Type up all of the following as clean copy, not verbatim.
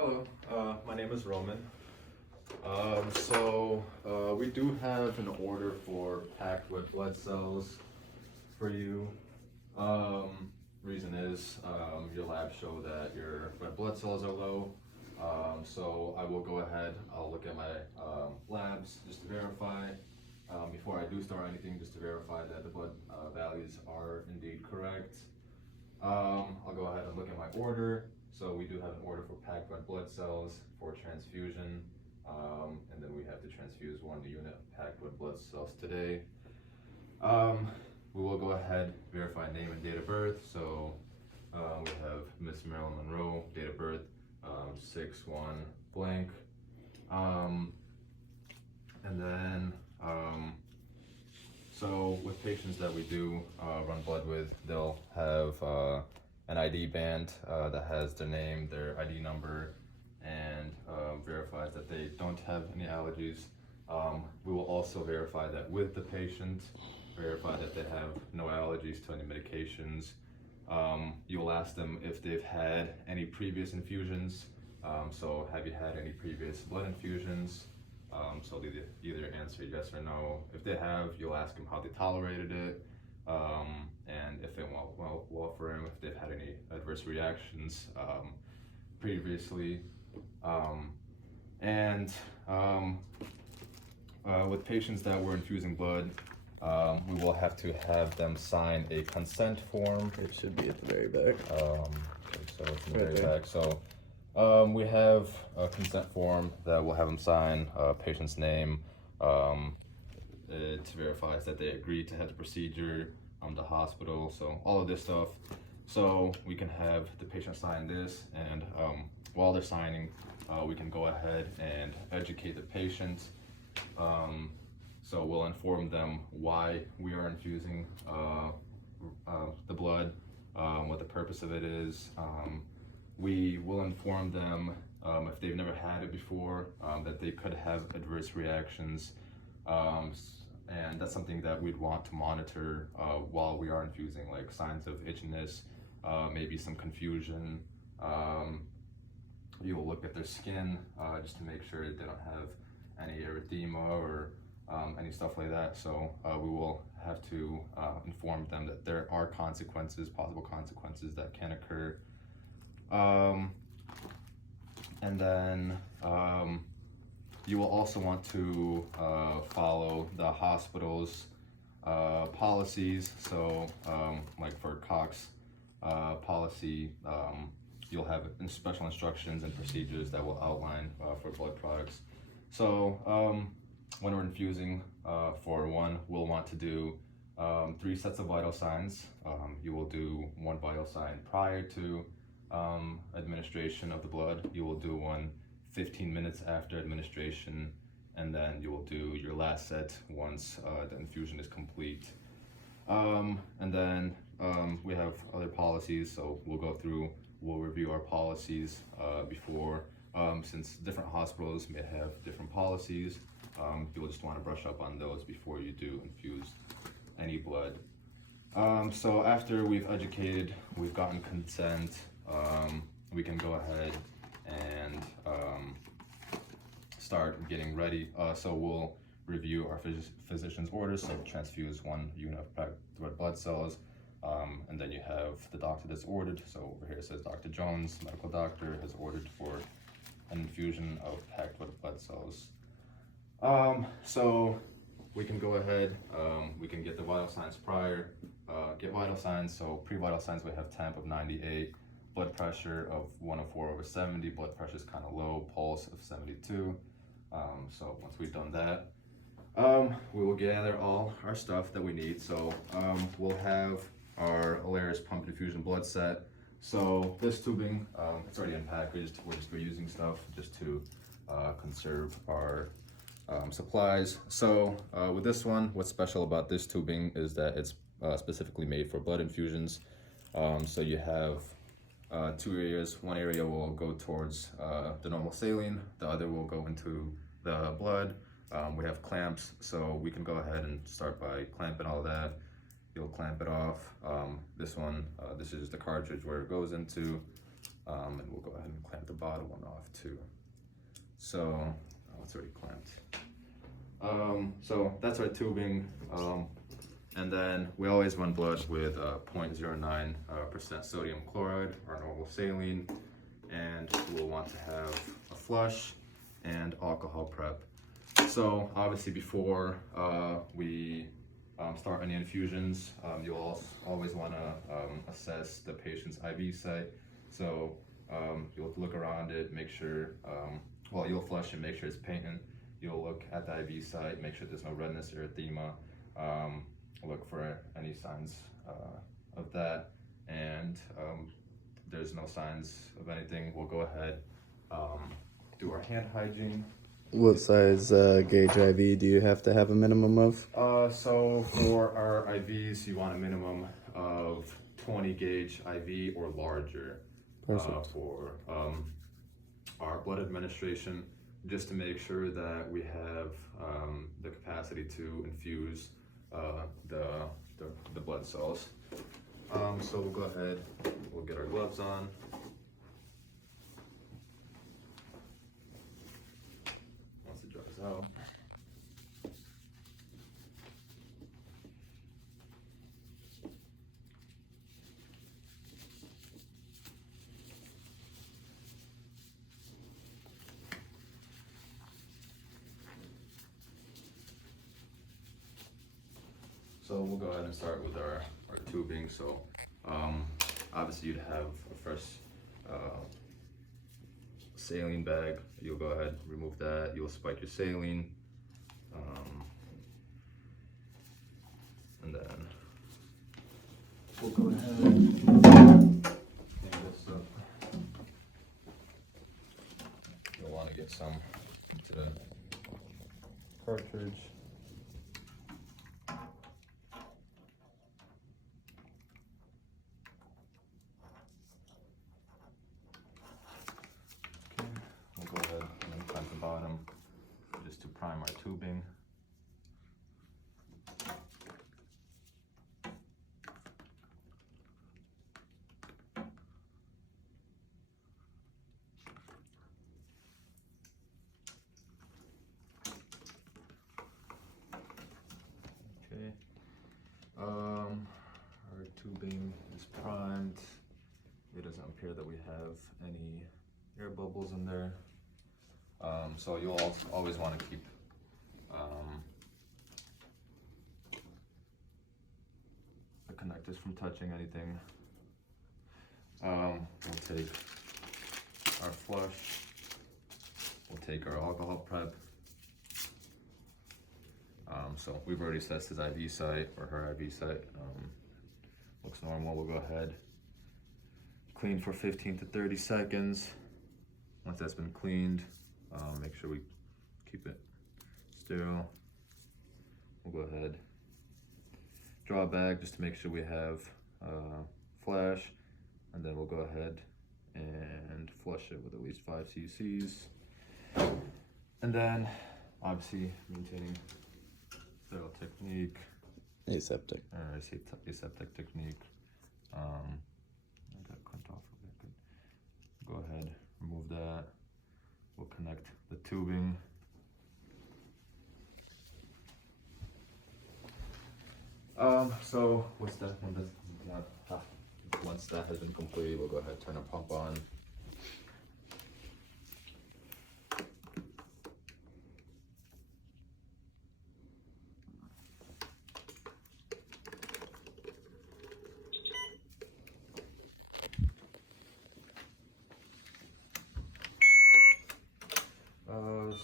Hello, my name is Roman. We do have an order for packed red blood cells for you. Reason is your labs show that your red blood cells are low. So I will go ahead, I'll look at my labs just to verify before I do start anything, just to verify that the blood values are indeed correct. I'll go ahead and look at my order. So we do have an order for packed red blood cells for transfusion, and then we have to transfuse 1 unit of packed red blood cells today. We will go ahead, verify name and date of birth. So we have Miss Marilyn Monroe, date of birth 6/1 blank. And then so with patients that we do run blood with, they'll have an ID band that has their name, their ID number, and verifies that they don't have any allergies. We will also verify that with the patient, verify that they have no allergies to any medications. You'll ask them if they've had any previous infusions. So have you had any previous blood infusions? So they either answer yes or no. If they have, you'll ask them how they tolerated it, and if it went well for them, if they've had any adverse reactions previously. With patients that we're infusing blood, we will have to have them sign a consent form. It should be at the very back. Okay, so it's in the very back. So we have a consent form that we'll have them sign, patient's name. It verifies that they agree to have the procedure, the hospital, so all of this stuff. So we can have the patient sign this, and while they're signing, we can go ahead and educate the patient. So we'll inform them why we are infusing the blood, what the purpose of it is. We will inform them if they've never had it before, that they could have adverse reactions, and that's something that we'd want to monitor while we are infusing, like signs of itchiness, maybe some confusion. You will look at their skin just to make sure they don't have any erythema or any stuff like that. So we will have to inform them that there are consequences, possible consequences that can occur. And then you will also want to follow the hospital's policies. So like for Cox policy, you'll have special instructions and procedures that will outline for blood products. So when we're infusing for one, we'll want to do 3 sets of vital signs. You will do 1 vital sign prior to administration of the blood. You will do one 15 minutes after administration, and then you will do your last set once the infusion is complete. And then we have other policies, so we'll review our policies before, since different hospitals may have different policies. You'll just want to brush up on those before you do infuse any blood. So after we've educated, we've gotten consent, we can go ahead and start getting ready. So we'll review our physician's orders, so transfuse 1 unit of packed red blood cells, and then you have the doctor that's ordered. So over here it says Dr. Jones, medical doctor, has ordered for an infusion of packed red blood cells. So we can go ahead, we can get the vital signs prior, get vital signs. So pre-vital signs, we have temp of 98, blood pressure of 104/70, blood pressure is kind of low, pulse of 72. So once we've done that, we will gather all our stuff that we need. So we'll have our Alaris pump infusion blood set. So this tubing, it's already unpackaged. We're just reusing stuff just to conserve our supplies. So with this one, what's special about this tubing is that it's specifically made for blood infusions. So you have 2 areas. One area will go towards the normal saline, the other will go into the blood. We have clamps, so we can go ahead and start by clamping all that. You'll clamp it off. This one, this is the cartridge where it goes into. And we'll go ahead and clamp the bottom one off too. So, oh, it's already clamped. So that's our tubing. And then we always run blood with 0.09% sodium chloride, our normal saline, and we'll want to have a flush and alcohol prep. So obviously before we start any infusions, you'll always want to assess the patient's IV site. So you'll look around it, make sure, well, you'll flush and make sure it's patent. You'll look at the IV site, make sure there's no redness or edema. Look for any signs of that, and there's no signs of anything, we'll go ahead, do our hand hygiene. What size gauge IV do you have to have a minimum of? So for our IVs, you want a minimum of 20 gauge IV or larger for our blood administration, just to make sure that we have the capacity to infuse the blood cells. So we'll go ahead, we'll get our gloves on. Once it dries out. So we'll go ahead and start with our tubing. So obviously you'd have a fresh saline bag. You'll go ahead, remove that. You'll spike your saline. And then we'll go ahead and clean this up. You'll want to get some into the cartridge. Bottom, just to prime our tubing. Okay, our tubing is primed. It doesn't appear that we have any air bubbles in there. So you'll always want to keep the connectors from touching anything. We'll take our flush, we'll take our alcohol prep. So we've already assessed his IV site, or her IV site. Looks normal. We'll go ahead, clean for 15 to 30 seconds. Once that's been cleaned, make sure we keep it sterile. We'll go ahead, draw a bag just to make sure we have flash, and then we'll go ahead and flush it with at least 5 cc's. And then, obviously, maintaining sterile technique. Aseptic. Aseptic technique. I got cut off a bit. Go ahead, remove that. We'll connect the tubing. So once that has been completed, we'll go ahead and turn our pump on.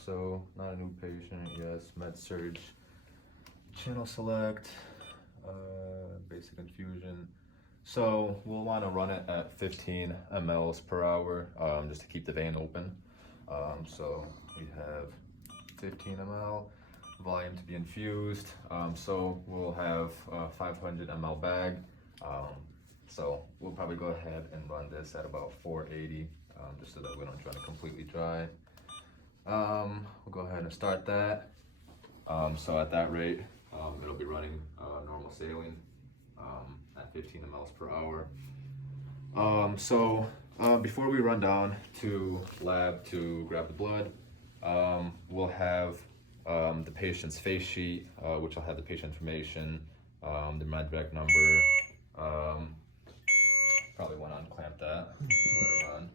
So not a new patient, yes, med surge, channel select, basic infusion. So we'll want to run it at 15 mLs per hour, just to keep the vein open. So we have 15 ml volume to be infused. So we'll have a 500 ml bag. So we'll probably go ahead and run this at about 480, just so that we don't try to completely dry. We'll go ahead and start that. So at that rate, it'll be running normal saline at 15 mLs per hour. So Before we run down to lab to grab the blood, we'll have the patient's face sheet, which will have the patient information, the med number. Probably want to unclamp that, let it run.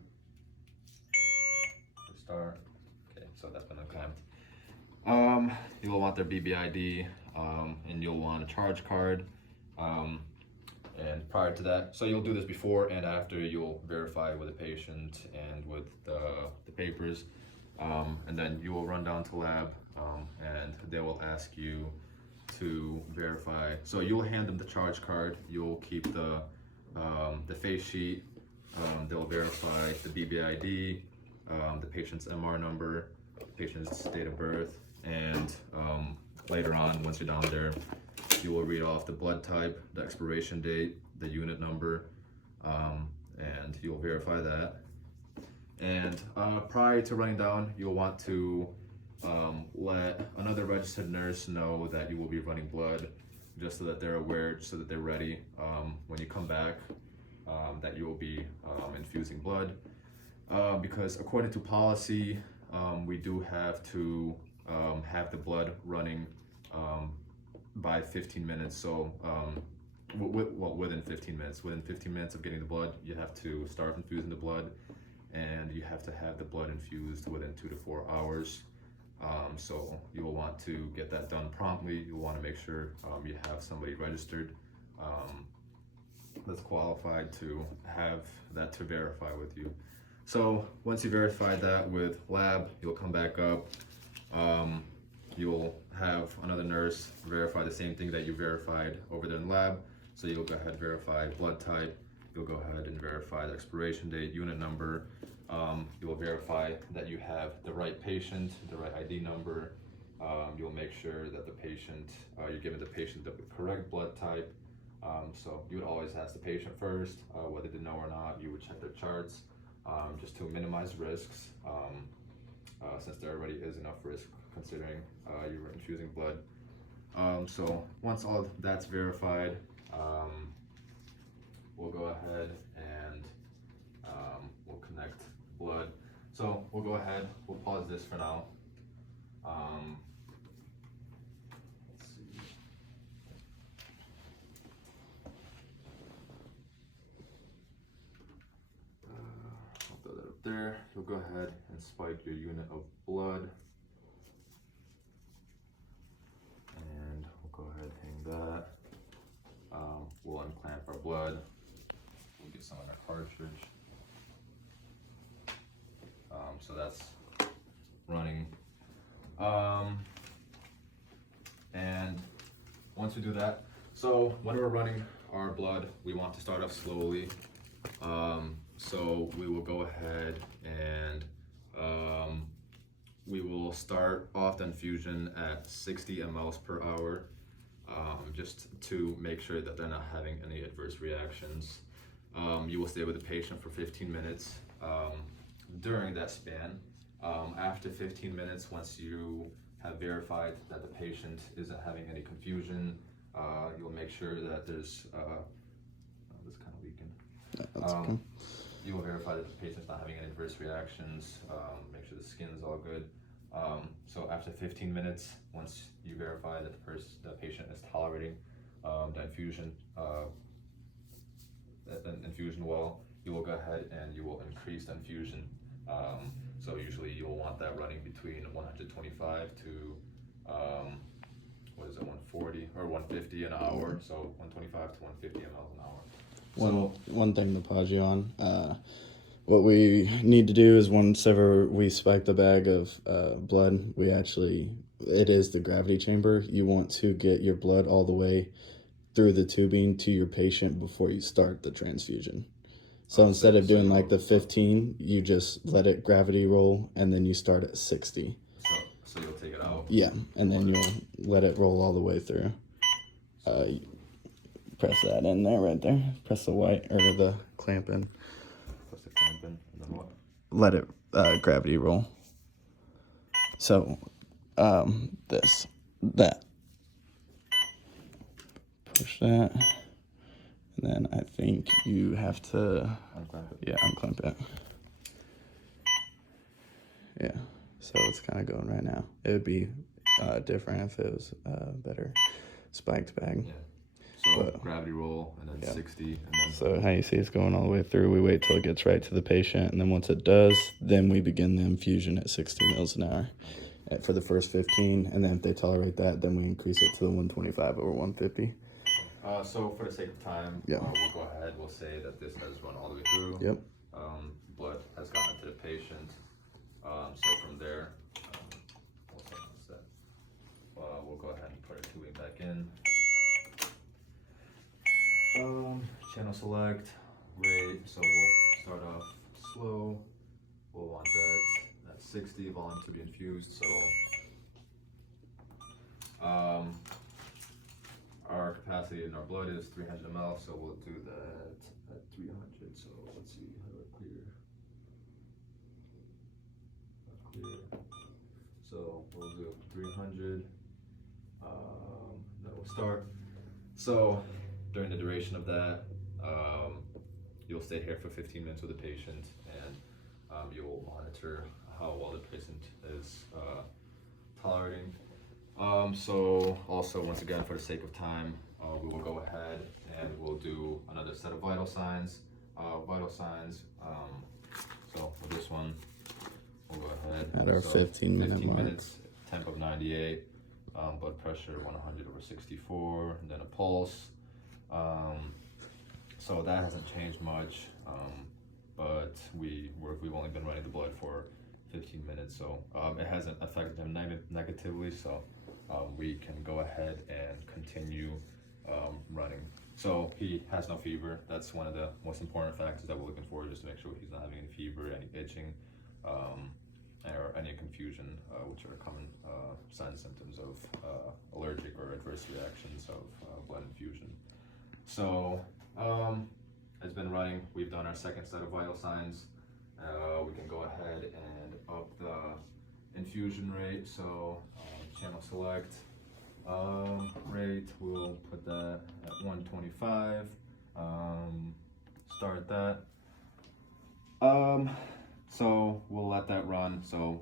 Restart. Okay, so that's been unclamped. You'll want their BBID, and you'll want a charge card. And prior to that, so you'll do this before and after. You'll verify with the patient and with the papers, and then you will run down to lab, and they will ask you to verify. So you'll hand them the charge card. You'll keep the face sheet. They'll verify the BBID, the patient's MR number, patient's date of birth, and later on, once you're down there, you will read off the blood type, the expiration date, the unit number, and you'll verify that. And prior to running down, you'll want to let another registered nurse know that you will be running blood, just so that they're aware, so that they're ready when you come back, that you will be infusing blood. Because according to policy, we do have to have the blood running by 15 minutes. So within 15 minutes. Within 15 minutes of getting the blood, you have to start infusing the blood, and you have to have the blood infused within 2 to 4 hours. So you will want to get that done promptly. You'll want to make sure you have somebody registered that's qualified to have that to verify with you. So once you verify that with lab, you'll come back up. You'll have another nurse verify the same thing that you verified over there in lab. So you'll go ahead and verify blood type. You'll go ahead and verify the expiration date, unit number. You will verify that you have the right patient, the right ID number. You'll make sure that the patient, you're giving the patient the correct blood type. So you would always ask the patient first, whether they know or not. You would check their charts, just to minimize risks, since there already is enough risk considering you were infusing blood. So once all that's verified, we'll go ahead and we'll connect blood. So we'll go ahead, we'll pause this for now. Let's see. I'll throw that up there. You'll go ahead and spike your unit of blood. And we'll go ahead and hang that. We'll unclamp our blood. We'll get some on our cartridge. So that's running. And once we do that, so when we're running our blood, we want to start off slowly. So we will go ahead and we will start off the infusion at 60 mLs per hour, just to make sure that they're not having any adverse reactions. You will stay with the patient for 15 minutes during that span. After 15 minutes, once you have verified that the patient isn't having any confusion, you'll make sure that there's, this kind of leaking. You will verify that the patient's not having any adverse reactions, make sure the skin's all good. So after 15 minutes, once you verify that the patient is tolerating the infusion, well, you will go ahead and you will increase the infusion. So usually you'll want that running between 125 to 140 or 150 an hour. So 125 to 150 mLs an hour. One thing to pause you on. What we need to do is whenever we spike the bag of blood, it is the gravity chamber. You want to get your blood all the way through the tubing to your patient before you start the transfusion. So instead of doing like the 15, you just let it gravity roll, and then you start at 60. So you'll take it out? Yeah, and then you'll let it roll all the way through. Press that in there, right there. Press the white, or the clamp in. Press the clamp in, and then what? Let it gravity roll. So, that. Push that, and And then I think you have to, Unclamp it. yeah, unclamp it. Yeah, so it's kind of going right now. It would be different if it was better spiked bag. Yeah. So But- gravity roll and then Yeah. 60 and then So how you see it's going all the way through. We wait till it gets right to the patient, and then once it does, then we begin the infusion at 60 mils an hour for the first 15, and then if they tolerate that, then we increase it to the 125 over 150. so for the sake of time, Yeah. we'll go ahead. We'll say that this has run all the way through. Yep. Blood has gotten to the patient. So from there, we'll say that. We'll go ahead and put our tubing back in. Channel select, rate. So we'll start off slow. We'll want that at 60 volume to be infused. So our capacity in our blood is 300 ml. So we'll do that at 300. So let's see how it clear. So we'll do 300. Then we'll start. So during the duration of that, you'll stay here for 15 minutes with the patient, and you'll monitor how well the patient is tolerating. So also, once again, for the sake of time, we will go ahead and we'll do another set of vital signs. So for this one, we'll go ahead. At our 15-minute mark. Minutes, temp of 98, blood pressure 100 over 64, and then a pulse. So that hasn't changed much, but we've only been running the blood for 15 minutes, so it hasn't affected him negatively. So we can go ahead and continue running. So he has no fever. That's one of the most important factors that we're looking for, just to make sure he's not having any fever, any itching, or any confusion, which are common signs and symptoms of allergic or adverse reactions of blood infusion. So it's been running. We've done our second set of vital signs. We can go ahead and up the infusion rate. So channel select rate, we'll put that at 125. Start that. So we'll let that run. So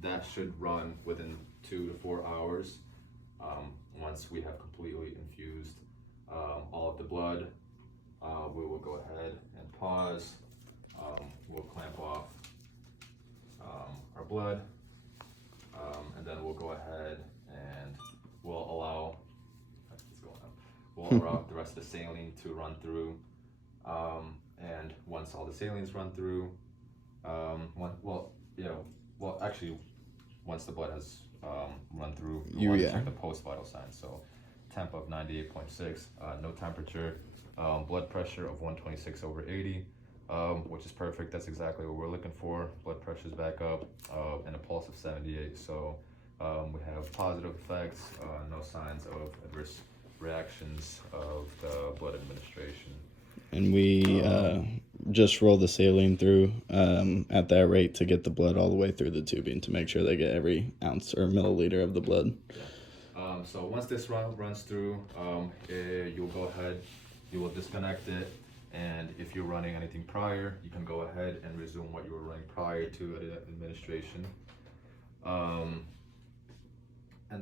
that should run within 2 to 4 hours. Once we have completely infused all of the blood, we will go ahead and pause. We'll clamp off our blood, and then we'll go ahead and we'll allow the rest of the saline to run through. And once all the salines run through, once the blood has run through, we want to check the post-vital signs. So temp of 98.6, no temperature, blood pressure of 126 over 80, which is perfect. That's exactly what we're looking for. Blood pressure's back up, and a pulse of 78. So we have positive effects, no signs of adverse reactions of the blood administration. And we just roll the saline through at that rate to get the blood all the way through the tubing to make sure they get every ounce or milliliter of the blood. Yeah. So once this runs through, you'll go ahead, you will disconnect it, and if you're running anything prior, you can go ahead and resume what you were running prior to the administration. And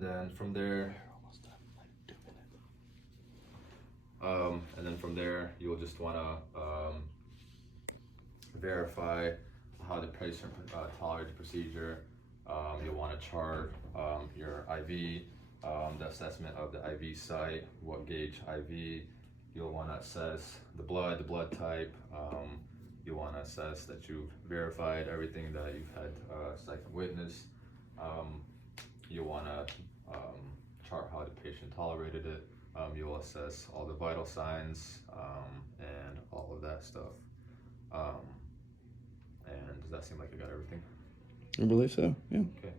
then from there, you'll just want to verify how the patient tolerates the procedure. You'll want to chart your IV, the assessment of the IV site, what gauge IV. You'll want to assess the blood type. You'll want to assess that you've verified everything that you've had second witness. You'll want to chart how the patient tolerated it. You'll assess all the vital signs and all of that stuff. And does that seem like you got everything? I believe so, yeah. Okay.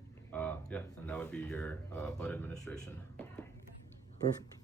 Yeah, and that would be your blood administration. Perfect.